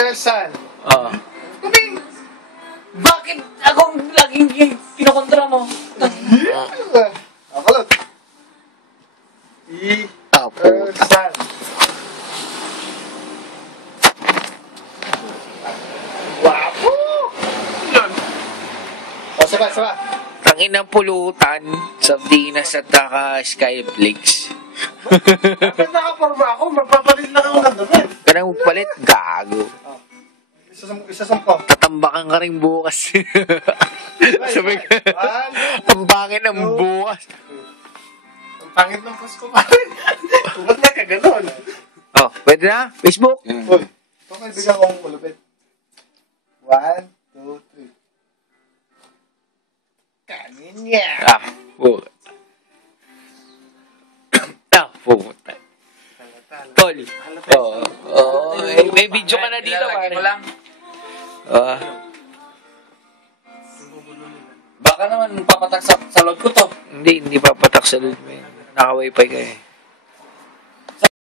Ersan. Bakit akong laging kinokontra mo? Akalot. Ersan. Wapo! Yun. O, saba. Tangin ng pulutan, sardinas at Skyflakes. Bakit nakaporma ako? Magpapalit lang ako ng damit. Kanang palit, gago. Isasampo. Tatambakan ka rin bukas. Sabi ka, ang pangit ng bukas. Ang pangit ng Pasko pa rin. Ba't na ka ganon? Oh, pwede na? Facebook? Uy, ito kaibigan kong kulubit. 1, 2, 3. Kanin niya. Pumunta. Tol. May video ka na dito, pare. Baka naman papatak sa loob ko to. Hindi papatak sa loob mo yun. Naka-wifi ka eh.